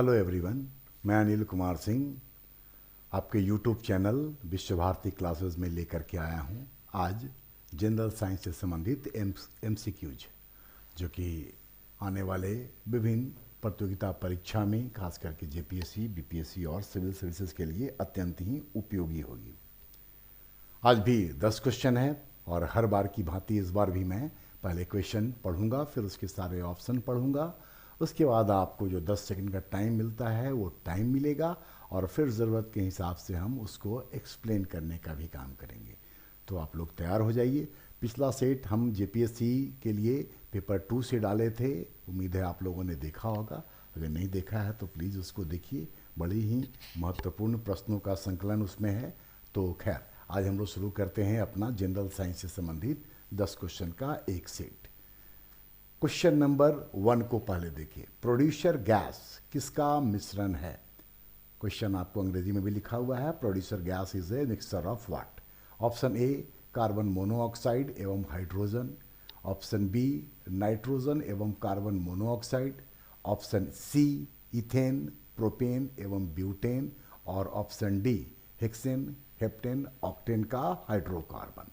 Hello everyone, मैं अनिल कुमार सिंह आपके YouTube channel विश्व भारती क्लासेस में लेकर के आया हूं। आज जनरल साइंस से संबंधित एमसीक्यूज जो कि आने वाले विभिन्न प्रतियोगिता परीक्षा में खास करके जेपीएससी, बीपीएससी और सिविल सर्विसेज के लिए अत्यंत ही उपयोगी होगी। आज भी 10 क्वेश्चन हैं और हर बार की भांति इस बार भी मैं पहले क्वेश्चन पढ़ूंगा, फिर उसके सारे ऑप्शन पढ़ूंगा। उसके बाद आपको जो 10 सेकंड का टाइम मिलता है वो टाइम मिलेगा और फिर ज़रूरत के हिसाब से हम उसको एक्सप्लेन करने का भी काम करेंगे। तो आप लोग तैयार हो जाइए। पिछला सेट हम जेपीएससी के लिए पेपर 2 से डाले थे, उम्मीद है आप लोगों ने देखा होगा। अगर नहीं देखा है तो प्लीज़ उसको देखिए, बड़ी ही महत्वपूर्ण प्रश्नों का संकलन उसमें है। तो खैर, आज हम लोग शुरू करते हैं अपना जनरल साइंस से संबंधित 10 क्वेश्चन का एक सेट। क्वेश्चन नंबर 1 को पहले देखिए। प्रोड्यूसर गैस किसका मिश्रण है? क्वेश्चन आपको अंग्रेजी में भी लिखा हुआ है। Producer gas is a mixture of what? Option A carbon monoxide एवं हाइड्रोजन, ऑप्शन बी नाइट्रोजन एवं carbon monoxide, option C ethane, propane एवं ब्यूटेन, और option D hexane, heptane, octane का हाइड्रोकार्बन।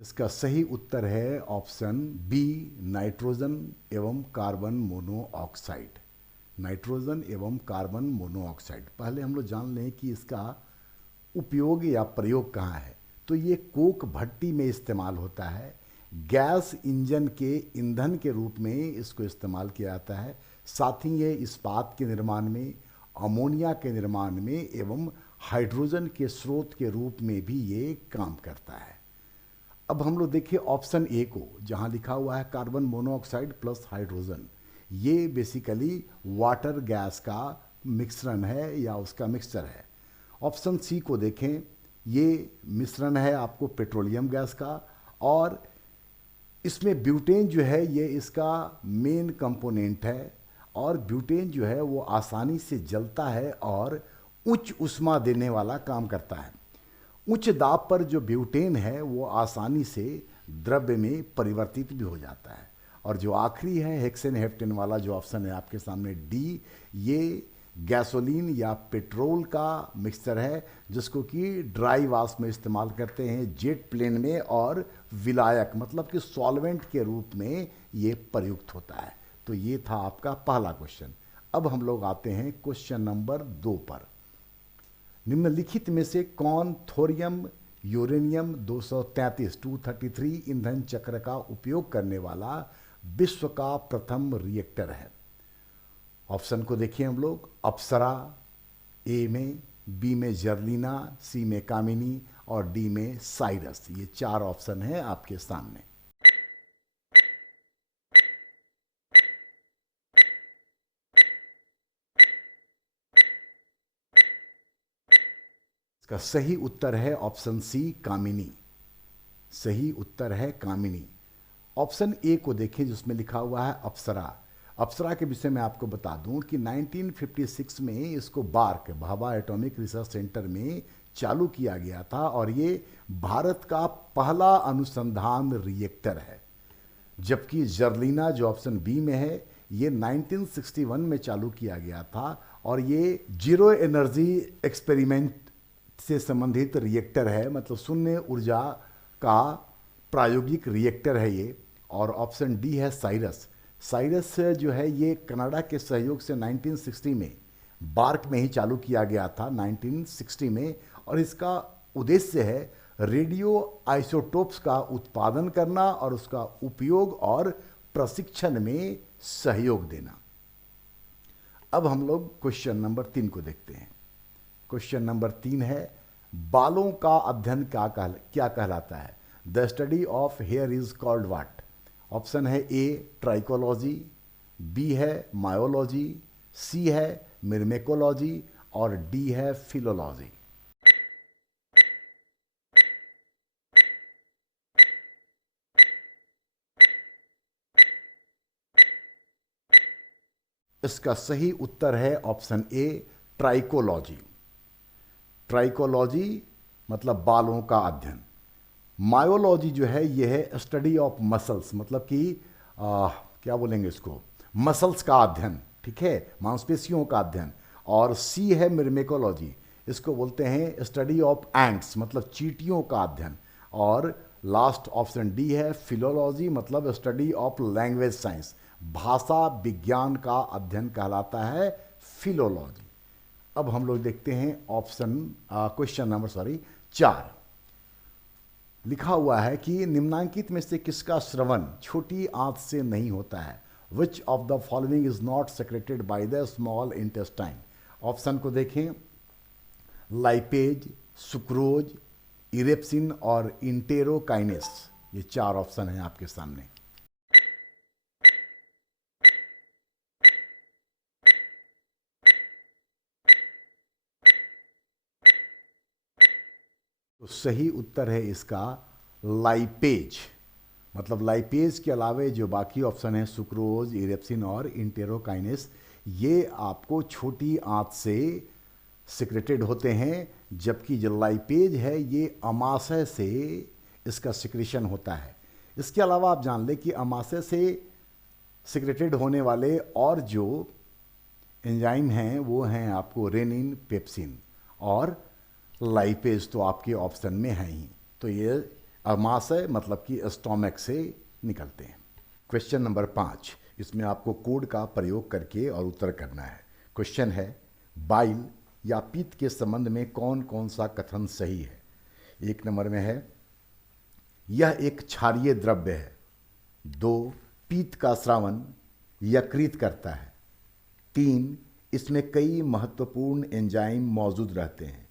इसका सही उत्तर है ऑप्शन बी नाइट्रोजन एवं कार्बन मोनोऑक्साइड। नाइट्रोजन एवं कार्बन मोनोऑक्साइड। पहले हम लोग जान लें कि इसका उपयोग या प्रयोग कहाँ है। तो ये कोक भट्टी में इस्तेमाल होता है। गैस इंजन के ईंधन के रूप में इसको इस्तेमाल किया जाता है। साथ ही ये इस्पात के निर्माण में, अमोनिया के निर्माण में एवं हाइड्रोजन के स्रोत के रूप में भी ये काम करता है। अब हम लोग देखिए ऑप्शन ए को, जहां लिखा हुआ है कार्बन मोनोऑक्साइड प्लस हाइड्रोजन। ये बेसिकली वाटर गैस का मिश्रण है या उसका मिक्सचर है। ऑप्शन सी को देखें, ये मिश्रण है आपको पेट्रोलियम गैस का, और इसमें ब्यूटेन जो है ये इसका मेन कंपोनेंट है। और ब्यूटेन जो है वो आसानी से जलता है और उच्च ऊष्मा देने वाला काम करता है। उच्च दाब पर जो ब्यूटेन है वो आसानी से द्रव्य में परिवर्तित भी हो जाता है। और जो आखिरी है हेक्सेन हेप्टेन वाला जो ऑप्शन है आपके सामने डी, ये गैसोलीन या पेट्रोल का मिक्सचर है, जिसको कि ड्राई वाष्प में इस्तेमाल करते हैं, जेट प्लेन में, और विलायक मतलब कि सॉल्वेंट के रूप में ये प्रयुक्त होता है। तो ये था आपका पहला क्वेश्चन। अब हम लोग आते हैं क्वेश्चन नंबर 2 पर। निम्नलिखित में से कौन थोरियम यूरेनियम 233 ईंधन चक्र का उपयोग करने वाला विश्व का प्रथम रिएक्टर है? ऑप्शन को देखिए हम लोग। अप्सरा ए में, बी में जर्लिना, सी में कामिनी और डी में साइरस। ये 4 ऑप्शन है आपके सामने। इसका सही उत्तर है ऑप्शन सी कामिनी। सही उत्तर है कामिनी। ऑप्शन ए को देखें जिसमें लिखा हुआ है अप्सरा। अप्सरा के विषय में आपको बता दूं कि 1956 में इसको BARC, Bhabha atomic research centre में चालू किया गया था और ये भारत का पहला अनुसंधान रिएक्टर है। जबकि जर्लिना जो ऑप्शन बी में है ये 1961 में चालू किया गया था और ये जीरो एनर्जी एक्सपेरिमेंट से संबंधित रिएक्टर है, मतलब शून्य ऊर्जा का प्रायोगिक रिएक्टर है ये। और ऑप्शन डी है साइरस। साइरस जो है ये कनाडा के सहयोग से 1960 में बार्क में ही चालू किया गया था 1960 में, और इसका उद्देश्य है रेडियो आइसोटोप्स का उत्पादन करना और उसका उपयोग और प्रशिक्षण में सहयोग देना। अब हम लोग क्वेश्चन नंबर 3 को देखते हैं। क्वेश्चन नंबर 3 है, बालों का अध्ययन क्या कहलाता है? The study of here is called what? Option है ए ट्राइकोलॉजी, बी है मायोलॉजी, सी है मिर्मेकोलॉजी और डी है फिलोलॉजी। इसका सही उत्तर है ऑप्शन ए ट्राइकोलॉजी। ट्राइकोलॉजी मतलब बालों का अध्ययन। मायोलॉजी जो है ये है स्टडी ऑफ मसल्स, मतलब कि क्या बोलेंगे इसको, मसल्स का अध्ययन, ठीक है, मांसपेशियों का अध्ययन। और सी है मिर्मेकोलॉजी, इसको बोलते हैं स्टडी ऑफ एंट्स, मतलब चींटियों का अध्ययन। और लास्ट ऑप्शन डी है फिलोलॉजी, मतलब स्टडी ऑफ लैंग्वेज साइंस, भाषा विज्ञान का अध्ययन कहलाता है फिलोलॉजी। अब हम लोग देखते हैं ऑप्शन क्वेश्चन नंबर 4। लिखा हुआ है कि निम्नांकित में से किसका श्रवण छोटी आंत से नहीं होता है। Which of the following is not secreted by the small intestine. Option को देखें, लाइपेज, सुक्रोज, इरेप्सिन और इंटेरोकाइनेस। ये 4 ऑप्शन हैं आपके सामने। तो सही उत्तर है इसका लाइपेज। मतलब लाइपेज के अलावे जो बाकी ऑप्शन है सुक्रोज, इरेप्सिन और इंटेरोकाइनेस, ये आपको छोटी आंत से सिक्रेटेड होते हैं, जबकि जो लाइपेज है ये अमाशय से इसका सिक्रेशन होता है। इसके अलावा आप जान लें कि अमाशय से सिक्रेटेड होने वाले और जो एंजाइम हैं वो हैं आपको रेनिन, पेप्सिन और लाइपेज, तो आपके ऑप्शन में है ही। तो ये अमाशय मतलब कि स्टोमक से निकलते हैं। क्वेश्चन नंबर 5, इसमें आपको कोड का प्रयोग करके और उत्तर करना है। क्वेश्चन है, बाइल या पित्त के संबंध में कौन कौन सा कथन सही है। 1 नंबर में है, यह एक क्षारीय द्रव्य है। 2, पित्त का स्रावन यकृत करता है। 3, इसमें कई महत्वपूर्ण एंजाइम मौजूद रहते हैं।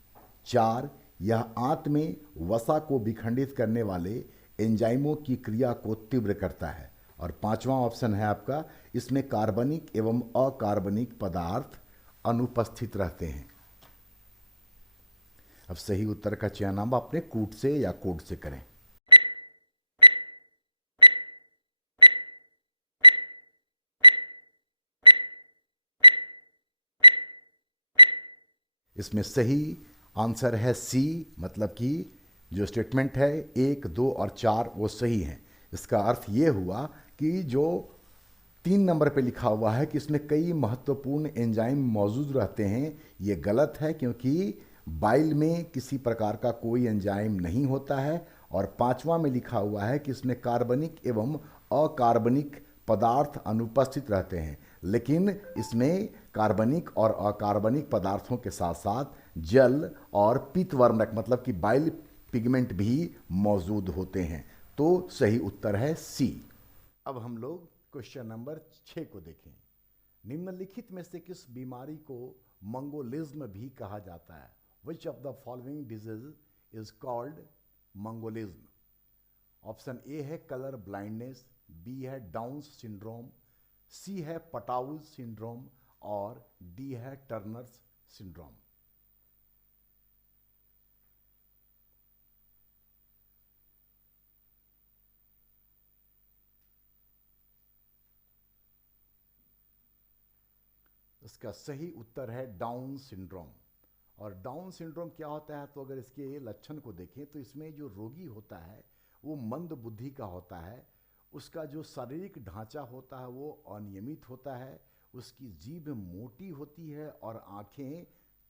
4, यह आंत में वसा को विखंडित करने वाले एंजाइमों की क्रिया को तीव्र करता है। और 5वां ऑप्शन है आपका, इसमें कार्बनिक एवं अकार्बनिक पदार्थ अनुपस्थित रहते हैं। अब सही उत्तर का चयन आप अपने कूट से या कोड से करें। इसमें सही आंसर है सी, मतलब कि जो स्टेटमेंट है 1, 2 और 4 वो सही हैं। इसका अर्थ ये हुआ कि जो 3 नंबर पे लिखा हुआ है कि इसमें कई महत्वपूर्ण एंजाइम मौजूद रहते हैं, ये गलत है, क्योंकि बाइल में किसी प्रकार का कोई एंजाइम नहीं होता है। और 5वां में लिखा हुआ है कि इसमें कार्बनिक एवं अकार्बनिक पदार्थ अनुपस्थित रहते हैं, लेकिन इसमें कार्बनिक और अकार्बनिक पदार्थों के साथ साथ जल और पीतवर्णक मतलब कि बाइल पिगमेंट भी मौजूद होते हैं। तो सही उत्तर है सी। अब हम लोग क्वेश्चन नंबर 6 को देखें। निम्नलिखित में से किस बीमारी को मंगोलिज्म भी कहा जाता है। Which of the following disease is called mongolism. Option A है कलर ब्लाइंडनेस, बी है डाउन सिंड्रोम, सी है पटाउज सिंड्रोम और डी है टर्नर्स सिंड्रोम। इसका सही उत्तर है डाउन सिंड्रोम। और डाउन सिंड्रोम क्या होता है, तो अगर इसके लक्षण को देखें तो इसमें जो रोगी होता है वो मंद बुद्धि का होता है, उसका जो शारीरिक ढांचा होता है वो अनियमित होता है, उसकी जीभ मोटी होती है और आंखें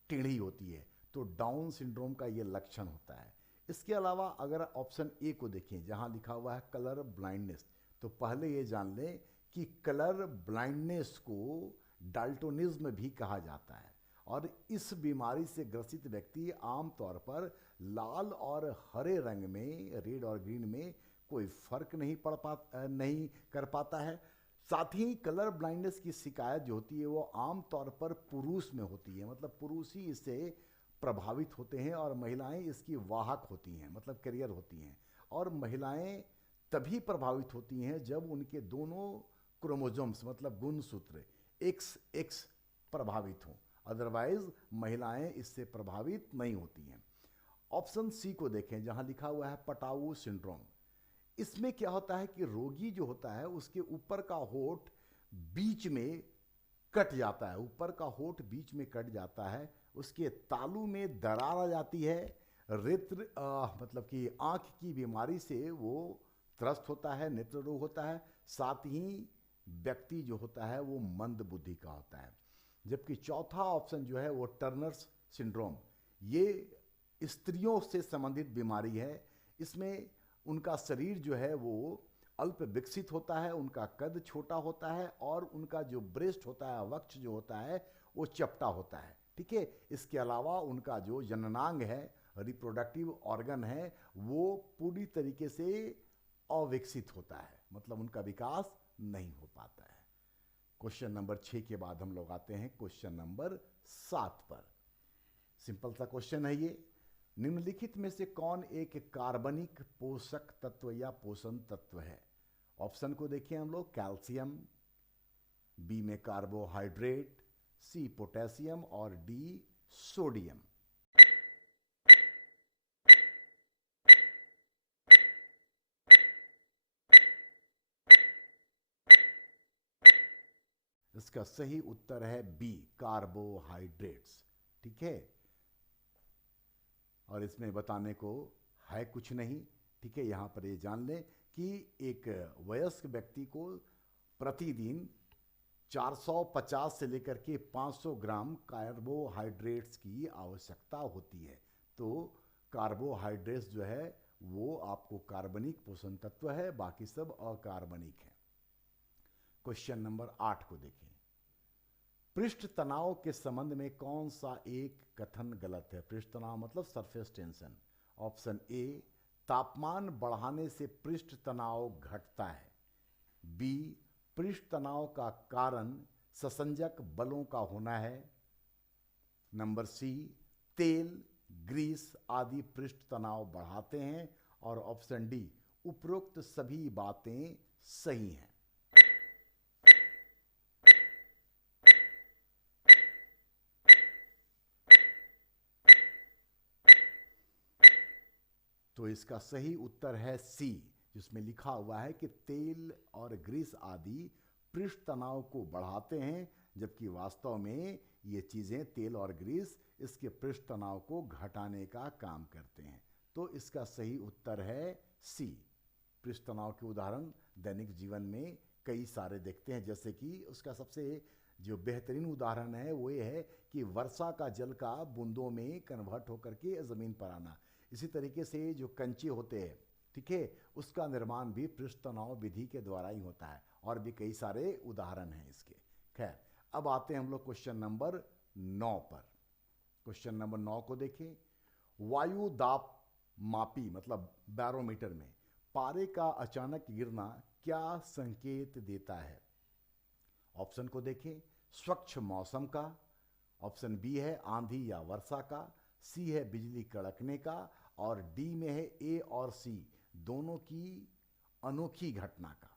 टेढ़ी होती है। तो डाउन सिंड्रोम का ये लक्षण होता है। इसके अलावा अगर ऑप्शन ए को देखें जहां लिखा हुआ है कलर ब्लाइंडनेस, तो पहले ये जान लें कि कलर ब्लाइंडनेस को डाल्टोनिज्म भी कहा जाता है। और इस बीमारी से ग्रसित व्यक्ति आमतौर पर लाल और हरे रंग में, रेड और ग्रीन में कोई फर्क नहीं कर पाता है। साथ ही कलर ब्लाइंडनेस की शिकायत जो होती है वो आमतौर पर पुरुष में होती है, मतलब पुरुष ही इससे प्रभावित होते हैं और महिलाएं इसकी वाहक होती हैं, मतलब कैरियर होती हैं। और महिलाएं तभी प्रभावित होती हैं जब उनके दोनों क्रोमोसोम्स मतलब गुणसूत्र एक्स एक्स प्रभावित हों, अदरवाइज महिलाएं इससे प्रभावित नहीं होती हैं। ऑप्शन सी को देखें जहां लिखा हुआ है पटाऊ सिंड्रोम। इसमें क्या होता है कि रोगी जो होता है उसके ऊपर का होंठ बीच में कट जाता है, ऊपर का होंठ बीच में कट जाता है, उसके तालू में दरार आ जाती है, नेत्र मतलब कि आँख की बीमारी से वो त्रस्त होता है, नेत्र रोग होता है। साथ ही व्यक्ति जो होता है वो मंद बुद्धि का होता है। जबकि चौथा ऑप्शन जो है वो टर्नर्स सिंड्रोम, ये स्त्रियों से संबंधित बीमारी है। इसमें उनका शरीर जो है वो अल्प विकसित होता है, उनका कद छोटा होता है और उनका जो ब्रेस्ट होता है, वक्ष जो होता है वो चपटा होता है। ठीक है, इसके अलावा उनका जो जननांग है, रिप्रोडक्टिव ऑर्गन है, वो पूरी तरीके से अविकसित होता है, मतलब उनका विकास नहीं हो पाता है। क्वेश्चन नंबर 6 के बाद हम लोग आते हैं क्वेश्चन नंबर 7 पर। सिंपल सा क्वेश्चन है ये। निम्नलिखित में से कौन एक कार्बनिक पोषक तत्व या पोषण तत्व है? ऑप्शन को देखिए हम लोग। कैल्शियम, बी में कार्बोहाइड्रेट, सी पोटेशियम और डी सोडियम। इसका सही उत्तर है बी, कार्बोहाइड्रेट्स। ठीक है, और इसमें बताने को है कुछ नहीं। ठीक है, यहाँ पर ये जान लें कि एक वयस्क व्यक्ति को प्रतिदिन 450 से लेकर के 500 ग्राम कार्बोहाइड्रेट्स की आवश्यकता होती है। तो कार्बोहाइड्रेट्स जो है वो आपको कार्बनिक पोषण तत्व है, बाकी सब अकार्बनिक है। क्वेश्चन नंबर 8 को देखें। पृष्ठ तनाव के संबंध में कौन सा एक कथन गलत है? पृष्ठ तनाव मतलब सरफेस टेंशन। ऑप्शन ए, तापमान बढ़ाने से पृष्ठ तनाव घटता है। बी, पृष्ठ तनाव का कारण ससंजक बलों का होना है। नंबर सी, तेल, ग्रीस आदि पृष्ठ तनाव बढ़ाते हैं। और ऑप्शन डी, उपरोक्त सभी बातें सही हैं। तो इसका सही उत्तर है सी, जिसमें लिखा हुआ है कि तेल और ग्रीस आदि पृष्ठ तनाव को बढ़ाते हैं, जबकि वास्तव में ये चीज़ें, तेल और ग्रीस, इसके पृष्ठ तनाव को घटाने का काम करते हैं। तो इसका सही उत्तर है सी। पृष्ठ तनाव के उदाहरण दैनिक जीवन में कई सारे देखते हैं, जैसे कि उसका सबसे जो बेहतरीन उदाहरण है वो ये है कि वर्षा का जल का बूंदों में कन्वर्ट होकर के ज़मीन पर आना। इसी तरीके से जो कंचे होते हैं, ठीक है, उसका निर्माण भी पृष्ठ तनाव विधि के द्वारा ही होता है। और भी कई सारे उदाहरण हैं इसके। खैर, अब आते हैं हम लोग क्वेश्चन नंबर 9 पर। क्वेश्चन नंबर 9 को देखें। वायु दाब मापी मतलब बैरोमीटर में पारे का अचानक गिरना क्या संकेत देता है? ऑप्शन को देखें। स्वच्छ मौसम का, ऑप्शन बी है आंधी या वर्षा का, सी है बिजली कड़कने का, और डी में है ए और सी दोनों की अनोखी घटना का।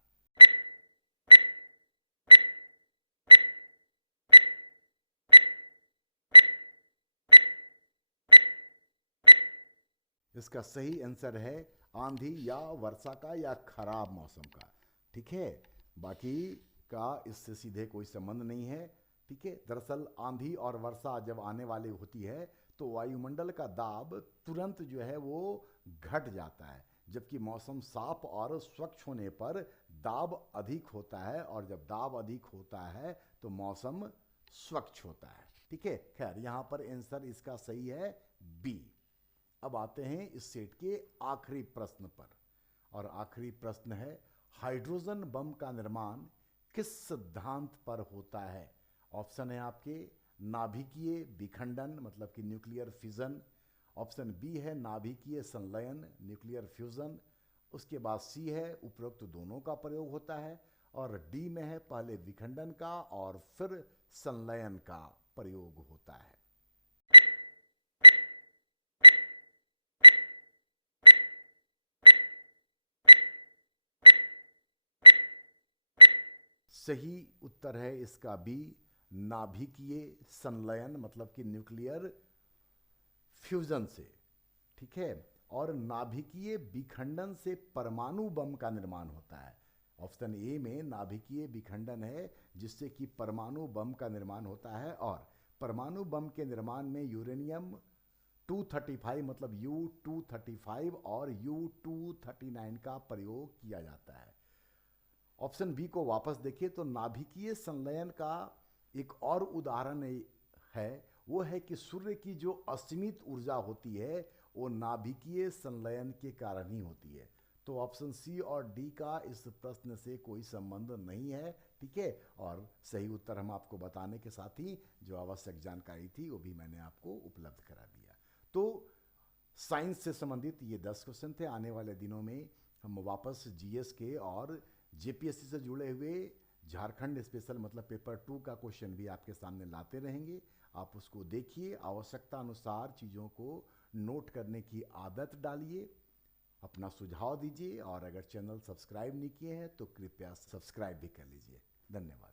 इसका सही आंसर है आंधी या वर्षा का या खराब मौसम का। ठीक है, बाकी का इससे सीधे कोई संबंध नहीं है। ठीक है, दरअसल आंधी और वर्षा जब आने वाली होती है तो वायुमंडल का दाब तुरंत जो है वो घट जाता है, जबकि मौसम साफ और स्वच्छ होने पर दाब अधिक होता है, और जब दाब अधिक होता है तो मौसम स्वच्छ होता है। ठीक है, खैर यहाँ पर आंसर इसका सही है बी। अब आते हैं इस सेट के आखिरी प्रश्न पर, और आखिरी प्रश्न है, हाइड्रोजन बम का निर्माण किस सिद्धांत पर होता है? ऑप्शन है आपके। नाभिकीय विखंडन मतलब कि न्यूक्लियर फ्यूजन, ऑप्शन बी है नाभिकीय संलयन न्यूक्लियर फ्यूजन, उसके बाद सी है उपरोक्त दोनों का प्रयोग होता है, और डी में है पहले विखंडन का और फिर संलयन का प्रयोग होता है। सही उत्तर है इसका बी, नाभिकीय संलयन मतलब कि न्यूक्लियर फ्यूजन से। ठीक है, और नाभिकीय विखंडन से परमाणु बम का निर्माण होता है। ऑप्शन ए में नाभिकीय विखंडन है जिससे कि परमाणु बम का निर्माण होता है, और परमाणु बम के निर्माण में यूरेनियम U235 मतलब U235 और U239 का प्रयोग किया जाता है। ऑप्शन बी को वापस देखिए तो नाभिकीय संलयन का एक और उदाहरण है, वो है कि सूर्य की जो असीमित ऊर्जा होती है वो नाभिकीय संलयन के कारण ही होती है। तो ऑप्शन सी और डी का इस प्रश्न से कोई संबंध नहीं है, ठीक है। और सही उत्तर हम आपको बताने के साथ ही जो आवश्यक जानकारी थी वो भी मैंने आपको उपलब्ध करा दिया। तो साइंस से संबंधित ये 10 क्वेश्चन थे। आने वाले दिनों में हम वापस जीएस के और जेपीएससी से जुड़े हुए झारखंड स्पेशल मतलब पेपर 2 का क्वेश्चन भी आपके सामने लाते रहेंगे। आप उसको देखिए, आवश्यकता अनुसार चीज़ों को नोट करने की आदत डालिए, अपना सुझाव दीजिए, और अगर चैनल सब्सक्राइब नहीं किए हैं तो कृपया सब्सक्राइब भी कर लीजिए। धन्यवाद।